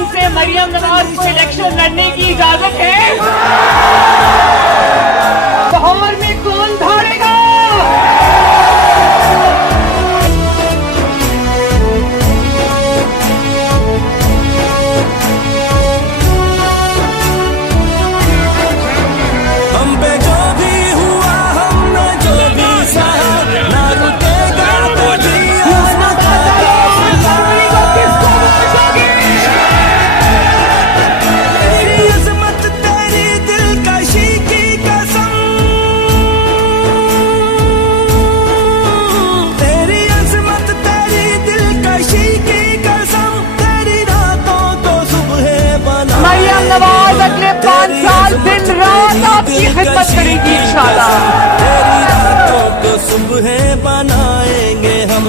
दिन से मरियम नवाज को इलेक्शन लड़ने की इजाजत है। लाहौर में कौन धाड़ेगा? हम पे जो भी हुआ, हमने जो भी सहा, ना रुकेगा कभी तेरी अज़मत, तेरी दिलकशी की कसम, तेरी अज़मत, तेरी दिलकशी की कसम, तेरी रातों को सुबह बना। मरियम नवाज अगले 5 साल दिन रात आपकी खिदमत करेगी इंशाअल्लाह। तेरी रातों को सुबह बनाएंगे हम।